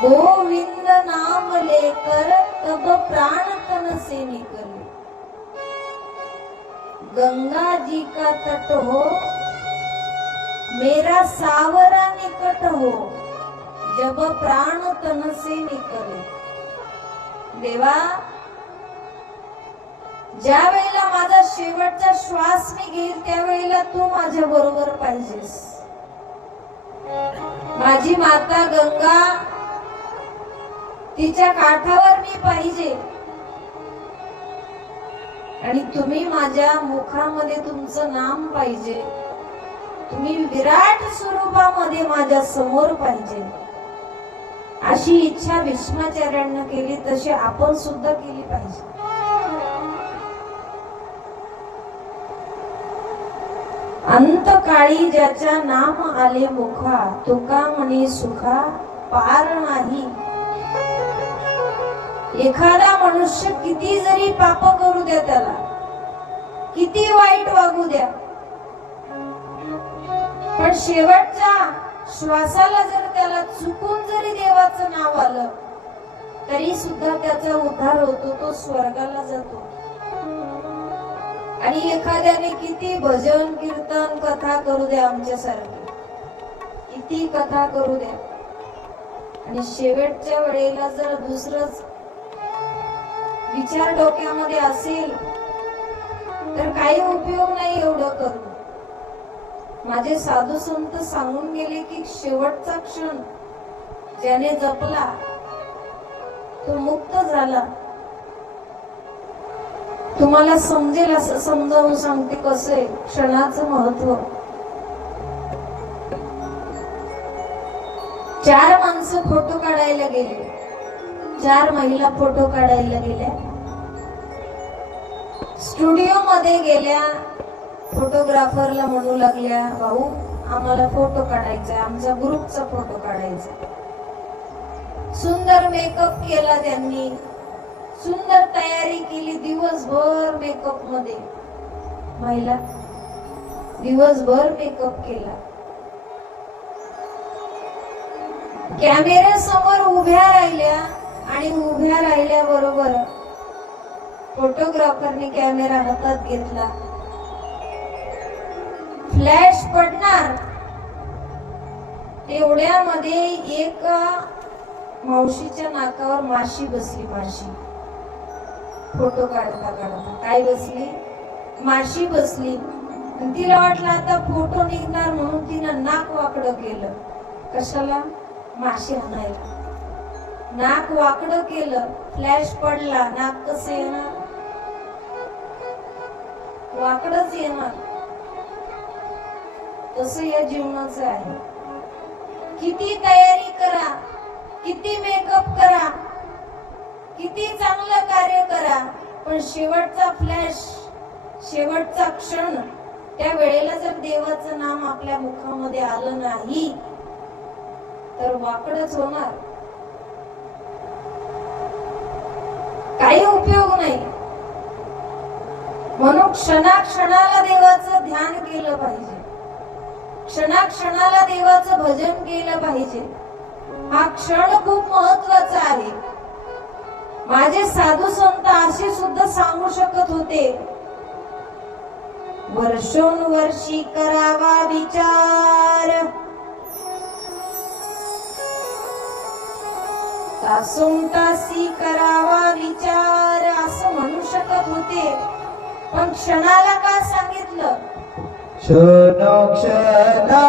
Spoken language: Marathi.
गोविंद नाम लेकर तब प्राण तन से निकले। गंगा जी का तट हो मेरा सावरा निकट हो, जब प्राण तन से निकले। देवा, ज्या वेळेला माझा शेवटचा श्वास मी घेईल त्यावेळेला तू माझ्या बरोबर पाहिजेस। माझी माता गंगा, तिच्या काठावर मी पाहिजे आणि तुम्ही माझ्या मुखामध्ये तुमचं नाम पाहिजे। तुम्ही विराट स्वरूपामध्ये माझ्या समोर पाहिजे, अशी इच्छा भीष्माचार्यांना केली, तशी आपण सुद्धा केली पाहिजे। अंतकाळी ज्याच्या नाम आले मुखा, तुका म्हणे सुखा पार नाही। एखादा मनुष्य किती जरी पाप करू द्या, त्याला किती वाईट वागू द्या, पण शेवटच्या श्वासाला जर त्याला चुकून जरी देवाचं नाव आलं तरी सुद्धा त्याचा उद्धार होतो, तो स्वर्गाला जातो। आणि एखाद्याने किती भजन कीर्तन कथा करू द्या, आमच्यासारखी किती कथा करू द्या, आणि शेवटच्या वेळेला जर दुसरंच विचार डोक्यामध्ये असेल तर काही उपयोग नाही एवढं करून। माझे साधू संत सांगून गेले की शेवटचा क्षण ज्याने जपला तो मुक्त झाला। तुम्हाला समजेल असं समजावून सांगते कसं आहे क्षणाचं महत्व। 4 माणसं फोटो काढायला गेले, 4 महिला फोटो काढायला गेल्या, स्टुडिओ मध्ये गेल्या, फोटोग्राफरला म्हणू लागल्या, भाऊ आम्हाला फोटो काढायचा, आमचा ग्रुपचा फोटो काढायचा। सुंदर मेकअप केला त्यांनी, सुंदर तयारी केली, दिवसभर मेकअप मध्ये महिला दिवसभर मेकअप केला। कॅमेऱ्या समोर उभ्या राहिल्या आणि उभ्या राहिल्या बरोबर फोटोग्राफरने कॅमेरा हातात घेतला, फ्लॅश पडणार तेवढ्यामध्ये एक मावशीच्या नाकावर माशी बसली। माशी फोटो काढता काढता काय बसली? माशी बसली। तिला वाटलं आता फोटो निघणार म्हणून तिनं नाक वाकडं केलं। कशाला? माशी आणायला। नाक वाकडं केलं, फ्लॅश पडला, नाक कसं येणार? वाकडच येणार। तसं या जीवनाचं आहे। किती तयारी करा, किती मेकअप करा, किती चांगलं कार्य करा, पण शेवटचा फ्लॅश, शेवटचा क्षण, त्या वेळेला जर देवाचं नाम आपल्या मुखामध्ये आलं नाही तर वाकडच होणार, काही उपयोग नाही। म्हणून क्षणाक्षणाला देवाचं ध्यान केलं पाहिजे, क्षणाक्षणाला देवाचं भजन केलं पाहिजे। हा क्षण खूप महत्वाचा आहे। माझे साधू संत असे सुद्धा सांगू शकत होते, वर्षोनवर्षी करावा विचार, तासोन तासी करावा विचार, असं म्हणू शकत होते, पण क्षणाला का सांगितलं? क्षण क्षणा